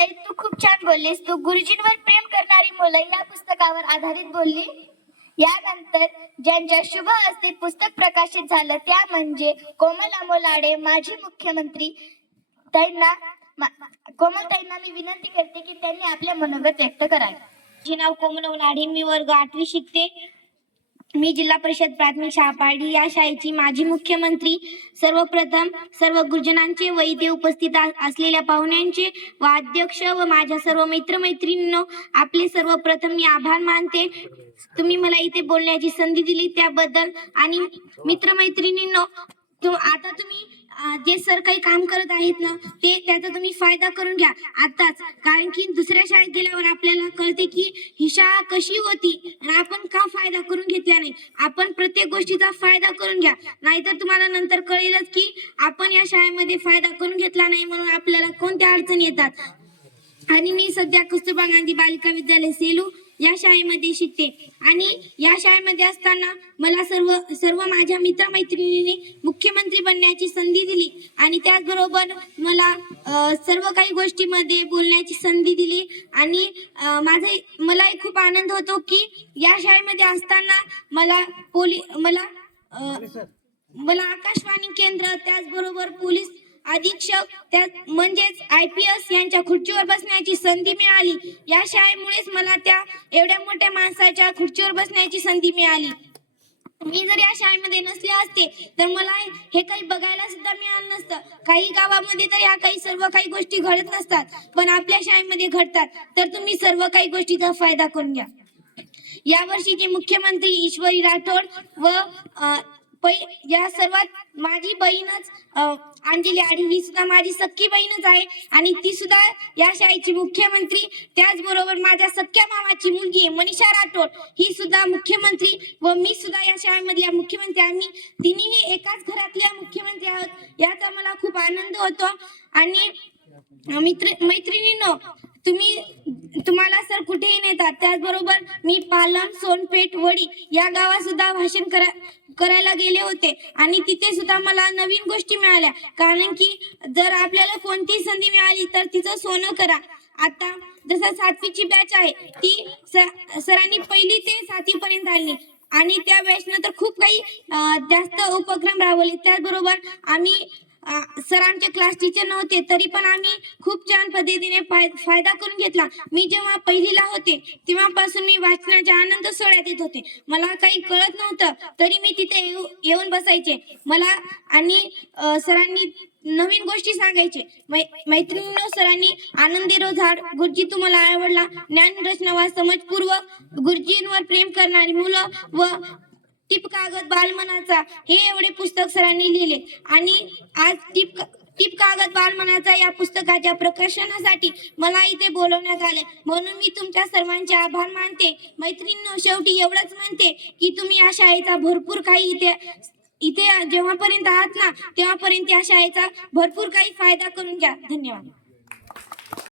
ताई, तू खूप छान बोललीस. तू गुरुजींवर प्रेम करणारी मुलं या पुस्तकावर आधारित बोलली. यानंतर ज्यांच्या शुभ हस्ते पुस्तक प्रकाशित झालं त्या म्हणजे कोमल अमोलाडे, माजी मुख्यमंत्री. ताईंना कोमलताईंना मी विनंती करते की त्यांनी आपले मनोगत व्यक्त करावे. माझे नाव कोमल अमोलाडे, मी वर्ग 8वी शिकते. मी जिल्हा परिषद प्राथमिक शाळा पारडी या शाळेची माजी मुख्यमंत्री. सर्वप्रथम सर्व गुरुजनांचे व इथे उपस्थित असलेल्या पाहुण्यांचे व अध्यक्ष व माझ्या सर्व मित्रमैत्रिणींनो, आपले सर्वप्रथम मी आभार मानते. तुम्ही मला इथे बोलण्याची संधी दिली त्याबद्दल. आणि मित्रमैत्रिणींनो, आता तुम्ही जे सर काही काम करत आहेत ना, त्याचा तुम्ही फायदा करून घ्या आताच. कारण की दुसऱ्या शाळेत गेल्यावर आपल्याला कळते की ही शाळा कशी होती आणि आपण का फायदा करून घेतला नाही. आपण प्रत्येक गोष्टीचा फायदा करून घ्या, नाहीतर तुम्हाला नंतर कळेलच की आपण या शाळेमध्ये फायदा करून घेतला नाही म्हणून आपल्याला कोणत्या अडचणी येतात. आणि मी सध्या कस्तुरबा गांधी बालिका विद्यालय सेलू या शाळेमध्ये शिकते. आणि या शाळेमध्ये असताना मला सर्व माझ्या मित्रमैत्रिणींनी मुख्यमंत्री बनण्याची संधी दिली आणि त्याचबरोबर मला सर्व काही गोष्टीमध्ये बोलण्याची संधी दिली. आणि मलाही खूप आनंद होतो की या शाळेमध्ये असताना मला आकाशवाणी केंद्र, त्याचबरोबर पोलीस अधीक्षक, त्या म्हणजेच IPS यांच्या खुर्चीवर बसण्याची संधी मिळाली. या शाळेमुळेच मला त्या एवढ्या मोठ्या माणसाच्या खुर्चीवर बसण्याची संधी मिळाली. मी जर या शाळेमध्ये नसले असते तर मला हे काही बघायला सुद्धा मिळालं नसतं. काही गावामध्ये तर या सर्व काही गोष्टी घडत नसतात, पण आपल्या शाळेमध्ये घडतात. तर तुम्ही सर्व काही गोष्टीचा फायदा करून घ्या. या वर्षीचे मुख्यमंत्री ईश्वरी राठोड व या सर्वात माझी बहीणच अंजली आडी, ही सुद्धा माझी सख्खी बहीणच आहे आणि ती सुद्धा या शाळेची मुख्यमंत्री. त्याचबरोबर माझ्या सख्ख्या मामाची मुलगी मनीषा राठोड, ही सुद्धा मुख्यमंत्री व मी सुद्धा या शाळेमधल्या मुख्यमंत्री. आम्ही तिन्ही एकाच घरातल्या मुख्यमंत्री आहोत, याचा मला खूप आनंद होतो. आणि मैत्रिणींनो, तुम्हाला सर कुठेही नेतात. त्याचबरोबर मी पालम, सोनपेठ, वडी या गावात सुद्धा भाषण करायला गेले होते आणि तिथे सुद्धा मला नवीन गोष्टी मिळाल्या. कारण की जर आपल्याला कोणतीही संधी मिळाली तर तिचं सोनं करा. आता जसं 7वीची बॅच आहे ती सरांनी 1ली ते 7वी पर्यंत आणली आणि त्या बॅच नंतर खूप काही जास्त उपक्रम राबवले. त्याचबरोबर आम्ही सर आमचे क्लास टीचर नव्हते तरी पण आम्ही खूप छान पद्धतीने फायदा करून घेतला. मी जेव्हा 1लीला होते तेव्हापासून मी वाचनाच्या आनंद सोहळ्यात येत होते. मला काही कळत नव्हतं तरी मी तिथे येऊन बसायचे. मला आणि सरांनी नवीन गोष्टी सांगायचे. मैत्रिणींनो, सरांनी आनंदी रो झाड, गुरुजी तुम्हाला आवडला, ज्ञान रचना, समजपूर्वक, गुरुजींवर प्रेम करणारी मुलं व टिप कागद बालमनाचा, हे एवढे पुस्तक सरांनी लिहिले. आणि आज टिप कागद बालमनाचा या पुस्तकाच्या प्रकाशनासाठी मला इथे बोलवण्यात आले, म्हणून मी तुमच्या सर्वांचे आभार मानते. मैत्रिणींनो, शेवटी एवढंच म्हणते की तुम्ही या शाळेचा भरपूर काही इथे जेव्हापर्यंत आहात ना तेव्हापर्यंत या शाळेचा भरपूर काही फायदा करून घ्या. धन्यवाद.